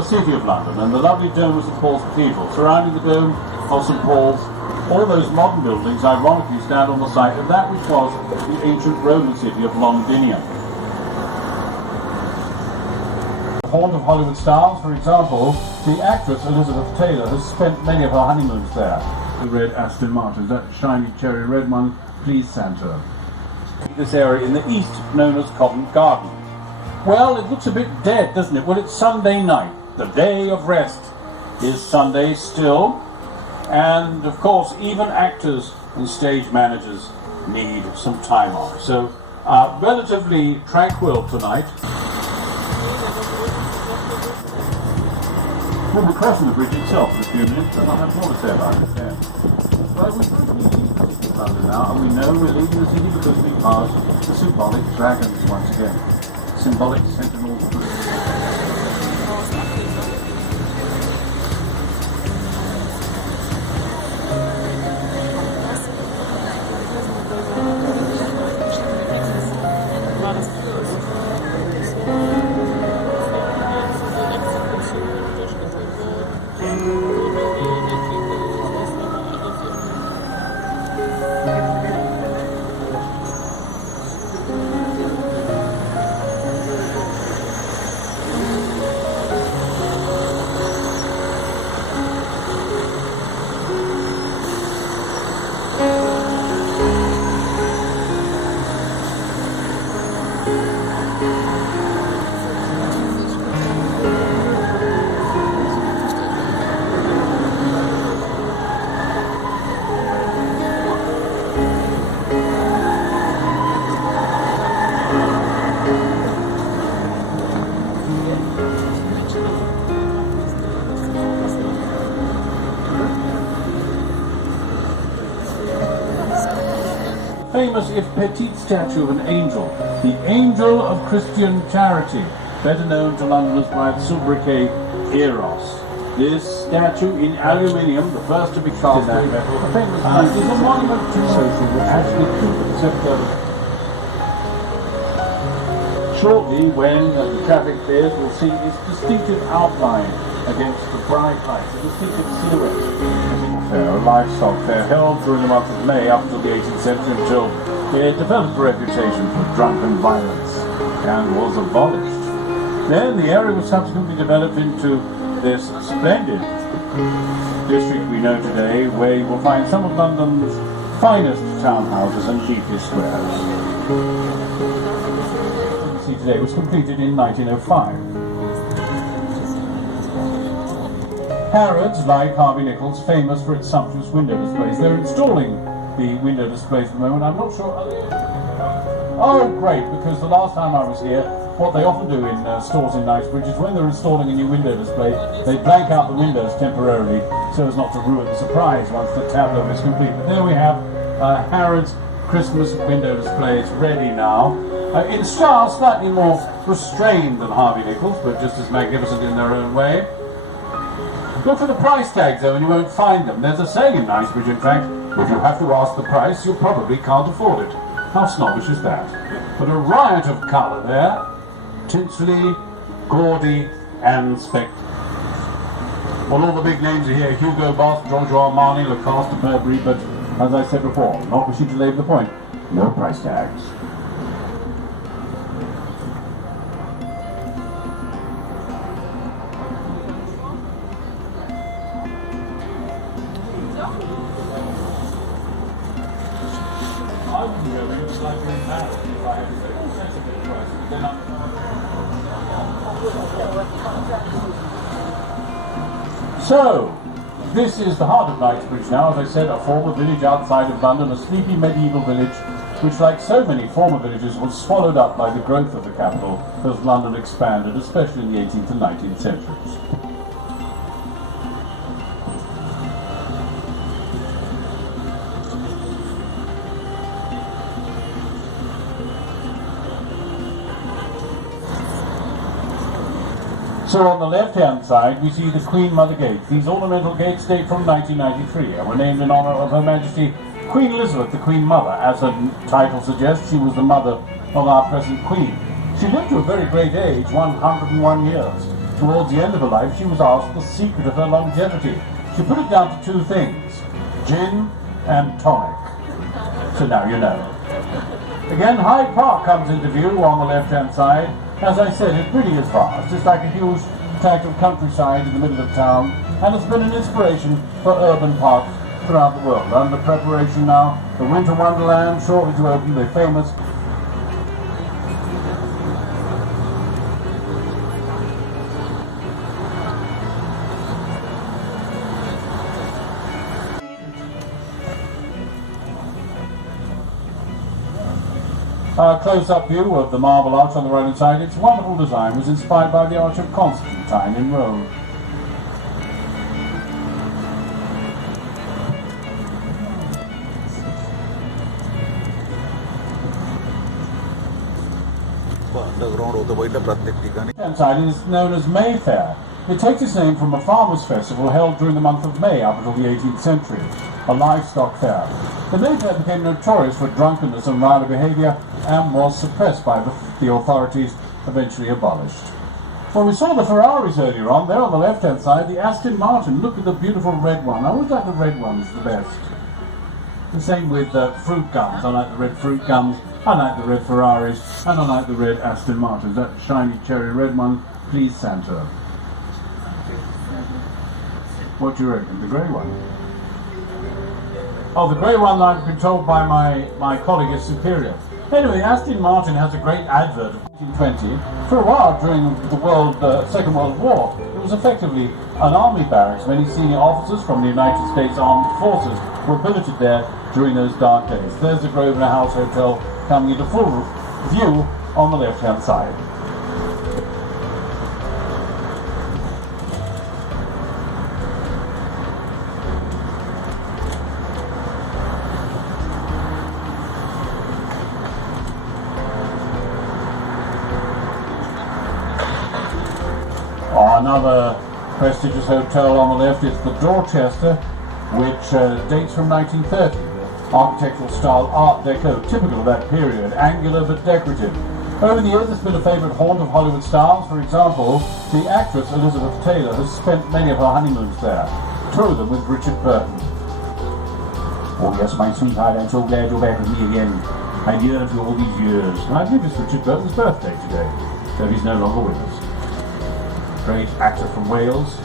The City of London and the lovely dome of St Paul's Cathedral. Surrounding the dome of St Paul's, all those modern buildings ironically stand on the site of that which was the ancient Roman city of Londinium. The haunt of Hollywood stars, for example, the actress Elizabeth Taylor has spent many of her honeymoons there. The red Aston Martin, that shiny cherry red one, please Santa. This area in the east known as Covent Garden. Well, it looks a bit dead, doesn't it? Well, it's Sunday night. The day of rest is Sunday still. And, of course, even actors and stage managers need some time off. So, relatively tranquil tonight. We'll be crossing the bridge itself in a few minutes, and I'll have more to say about it then. But we're going to be leaving the city of London now, and we know we're leaving the city because we pass the symbolic dragons once again. Symbolic sentinels. Famous if petite statue of an angel, the Angel of Christian Charity, better known to Londoners by its sobriquet Eros. This statue in aluminium, the first to be cast in that metal, is a monument to social which actually shortly, when the traffic clears, we'll see its distinctive outline against the bright lights, a distinctive silhouette. A livestock fair held during the month of May up until the 18th century, until it developed a reputation for drunken violence and was abolished. Then the area was subsequently developed into this splendid district we know today, where you will find some of London's finest townhouses and leafy squares. What you see today was completed in 1905. Harrods, like Harvey Nichols, famous for its sumptuous window displays. They're installing the window displays at the moment. I'm not sure. Oh, great, because the last time I was here, what they often do in stores in Knightsbridge is when they're installing a new window display, they blank out the windows temporarily so as not to ruin the surprise once the tableau is complete. But there we have Harrods Christmas window displays ready now. In style, slightly more restrained than Harvey Nichols, but just as magnificent in their own way. Look for the price tags though and you won't find them. There's a saying in Knightsbridge, in fact, if you have to ask the price, you probably can't afford it. How snobbish is that? But a riot of colour there, tinsely, gaudy and spectacular. Well, all the big names are here, Hugo Boss, Giorgio Armani, Lacoste, Burberry, but as I said before, not wishing to labour the point, no price tags. So, this is the heart of Knightsbridge now, as I said, a former village outside of London, a sleepy medieval village, which like so many former villages was swallowed up by the growth of the capital as London expanded, especially in the 18th and 19th centuries. So on the left-hand side, we see the Queen Mother Gates. These ornamental gates date from 1993 and were named in honour of Her Majesty Queen Elizabeth, the Queen Mother. As her title suggests, she was the mother of our present Queen. She lived to a very great age, 101 years. Towards the end of her life, she was asked the secret of her longevity. She put it down to two things: gin and tonic. So now you know. Again, Hyde Park comes into view on the left-hand side. As I said, it really is vast. It's like a huge tract of countryside in the middle of town, and it's been an inspiration for urban parks throughout the world. Under preparation now, the Winter Wonderland, shortly to open, the famous close-up view of the Marble Arch on the right-hand side. Its wonderful design was inspired by the Arch of Constantine in Rome. The inside is known as Mayfair. It takes its name from a farmers' festival held during the month of May up until the 18th century, a livestock fair. The Mayfair became notorious for drunkenness and violent behaviour and was suppressed by the authorities, eventually abolished. Well, we saw the Ferraris earlier on. There on the left-hand side, the Aston Martin. Look at the beautiful red one. I always like the red ones the best. The same with fruit gums. I like the red fruit gums. I like the red Ferraris. And I like the red Aston Martins. That shiny cherry red one. Please, Santa. What do you reckon? The grey one? Oh, the grey one, I've been told by my colleague, is superior. Anyway, Aston Martin has a great advert of 1920. For a while during the Second World War, it was effectively an army barracks. Many senior officers from the United States Armed Forces were billeted there during those dark days. There's the Grosvenor House Hotel coming into full view on the left-hand side. Another prestigious hotel on the left is the Dorchester, which dates from 1930. Architectural style Art Deco, typical of that period, angular but decorative. Over the years it's been a favourite haunt of Hollywood stars. For example, the actress Elizabeth Taylor has spent many of her honeymoons there, two of them with Richard Burton. Oh yes, my sweetheart, I'm so glad you're back with me again. I've yearned for all these years. And I believe it's Richard Burton's birthday today, though he's no longer with us. Great actor from Wales.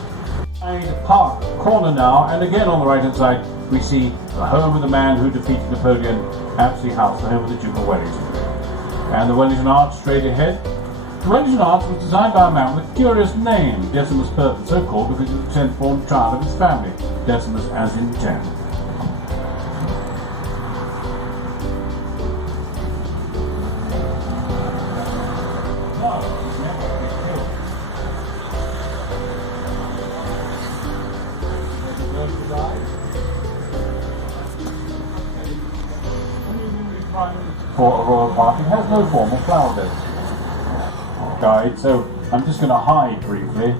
Hyde Park corner now, and again on the right hand side we see the home of the man who defeated Napoleon, Apsley House, the home of the Duke of Wellington. And the Wellington Arch straight ahead. The Wellington Arch was designed by a man with a curious name, Decimus Burton, so called because he was the 10th born child of his family, Decimus as in 10. For a royal park, it has no formal flower beds guide, so I'm just going to hide briefly.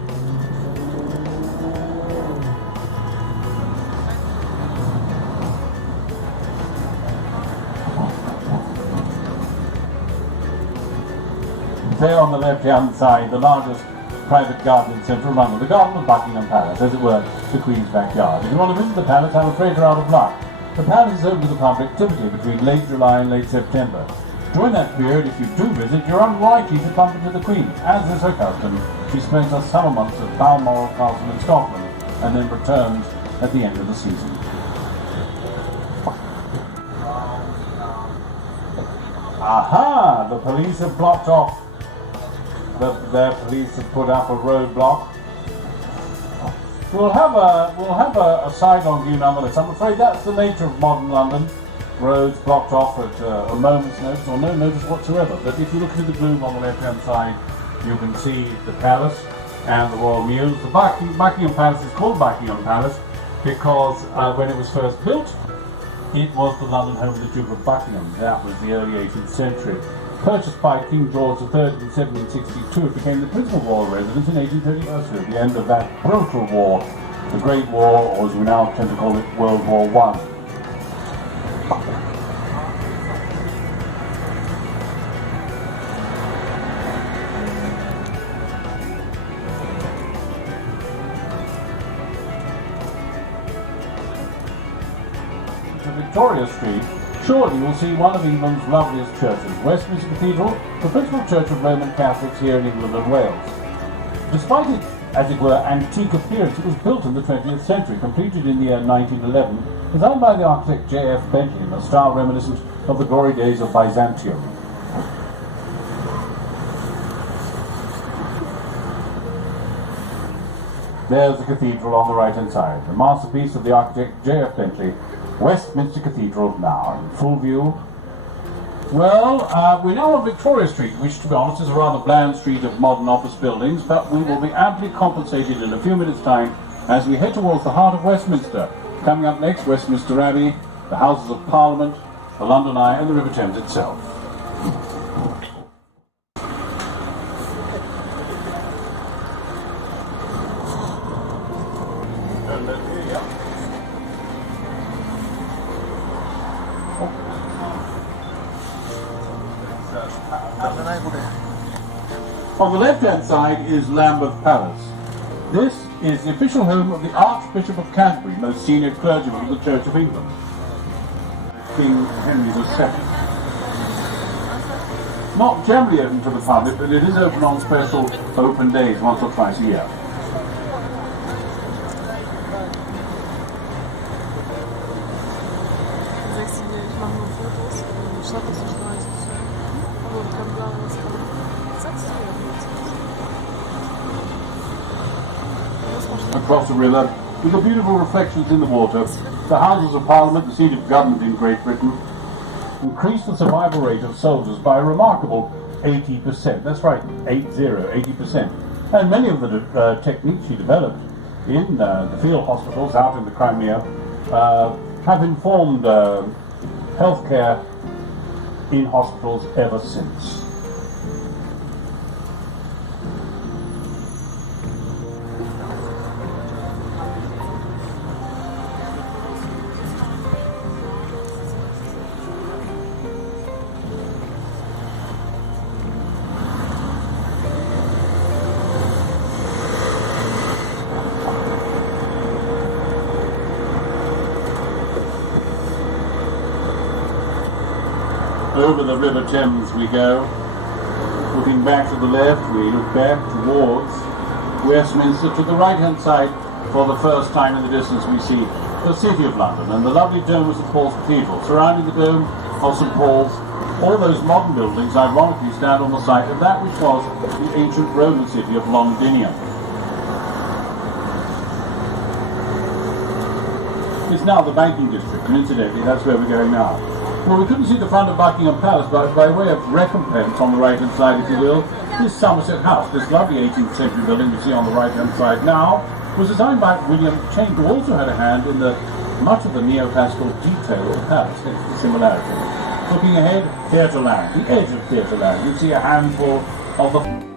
There on the left-hand side, the largest private garden in central London, the garden of Buckingham Palace, as it were, the Queen's backyard. If you want to visit the palace, I'm afraid you're out of luck. The palace is open to the public typically between late July and late September. During that period, if you do visit, you're unlikely to bump into the Queen. As is her custom, she spends her summer months at Balmoral Castle in Scotland and then returns at the end of the season. Aha! The police have blocked off. Their police have put up a roadblock. We'll have a side-on view nonetheless. I'm afraid that's the nature of modern London. Roads blocked off at a moment's notice or no notice whatsoever. But if you look into the gloom on the left-hand side, you can see the palace and the royal mews. The Buckingham Palace is called Buckingham Palace because when it was first built, it was the London home of the Duke of Buckingham. That was the early 18th century. Purchased by King George III in 1762, it became the principal royal residence in 1830, at the end of that brutal war, the Great War, or as we now tend to call it, World War I. Victoria Street, surely you'll see one of England's loveliest churches, Westminster Cathedral, the principal church of Roman Catholics here in England and Wales. Despite its, as it were, antique appearance, it was built in the 20th century, completed in the year 1911, designed by the architect J.F. Bentley in a style reminiscent of the glory days of Byzantium. There's the cathedral on the right-hand side, the masterpiece of the architect J.F. Bentley, Westminster Cathedral now in full view. Well, we're now on Victoria Street, which to be honest is a rather bland street of modern office buildings, but we will be amply compensated in a few minutes' time as we head towards the heart of Westminster. Coming up next, Westminster Abbey, the Houses of Parliament, the London Eye and the River Thames itself. On the left-hand side is Lambeth Palace. This is the official home of the Archbishop of Canterbury, most senior clergyman of the Church of England, King Henry II. Not generally open to the public, but it is open on special open days once or twice a year. Across the river, with the beautiful reflections in the water, the Houses of Parliament, the seat of government in Great Britain, increased the survival rate of soldiers by a remarkable 80%. That's right, 80%. And many of the techniques she developed in the field hospitals out in the Crimea have informed healthcare in hospitals ever since. Over the River Thames we go. Looking back to the left, we look back towards Westminster. To the right-hand side, for the first time in the distance, we see the City of London and the lovely dome of St Paul's Cathedral. Surrounding the dome of St Paul's, all those modern buildings ironically stand on the site of that which was the ancient Roman city of Londinium. It's now the banking district, and incidentally, that's where we're going now. Well, we couldn't see the front of Buckingham Palace, but by way of recompense on the right-hand side, if you will, this Somerset House, this lovely 18th century building you see on the right-hand side now, was designed by William Chain, who also had a hand in much of the neoclassical detail of the palace, hence the similarity. Looking ahead, Theatreland, the edge of Theatreland, you see a handful of the